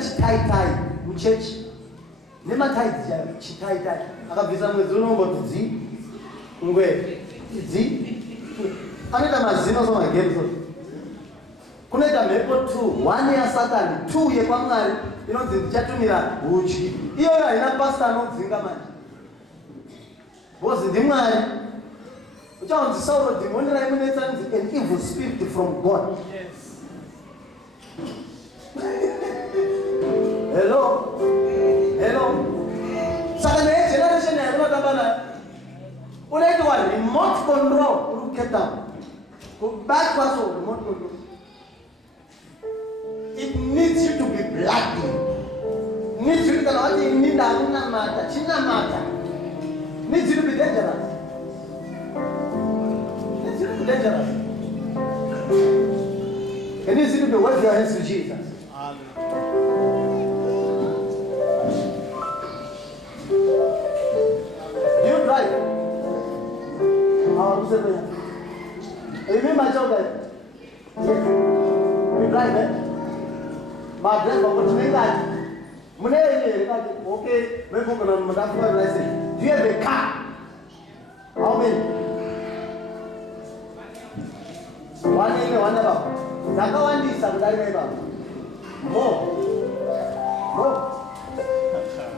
chitaitai muchechi nemataidzi chitaitai akabvisa mwedzi unomboti ngwe anoita mazino somageriso kunoita mhepo 2 1 yasatani 2 yekwamwari inonzi ndichatumira hudyi iyoyo haina pasta anodzinga manje bozi ndimwari uchaunzi Sauro demoni raimunetsa nzi an evil spirit from God. Hello saka negeneration yakunotamba nayo unoitwa remote control uri kuketa kubatwaso remote control. It needs you to be bloody. Needs you to be needs you to be dangerous. Needs you to be dangerous. It needs you to be wave your hands to Jesus. Do you drive? How is it? You mean my job? Yes. You drive, eh? My driver, but you like okay, maybe do you have a car? How many? One in one about. Zaka one is something about. More.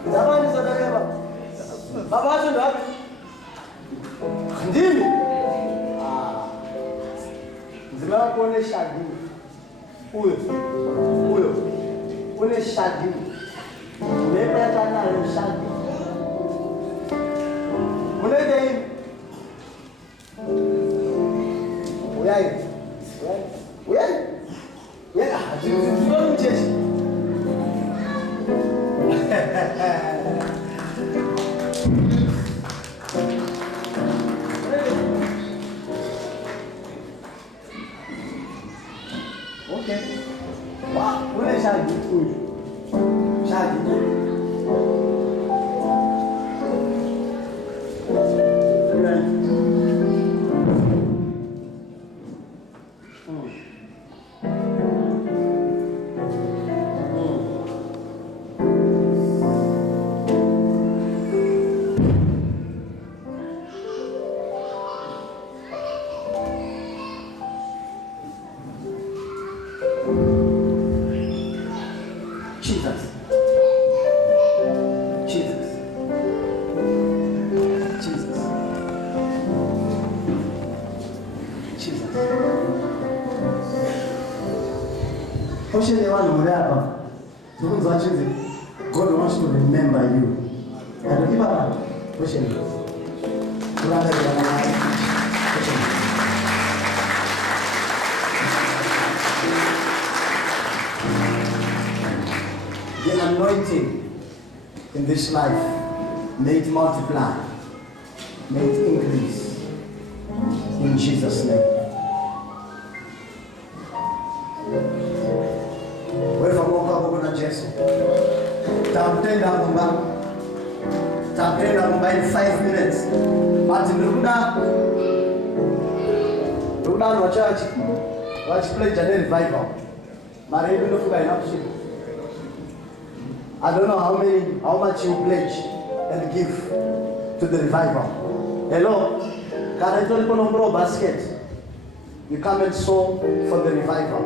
Zaka one is something about. Baba should have it. Ndimi. Zima kone shadi. Uyo. Kone shadi. Never done a shadi. Mulay okay. Wow, what is shadi? Shadi. God wants to remember you. And give up. The anointing in this life, may it multiply, may it increase. In Jesus' name. Tapenda mumba in 5 minutes. But Rudan wa church, watch play January revival. I don't know how much you pledge and give to the revival. Hello? Can I tell you basket? You come and sow for the revival.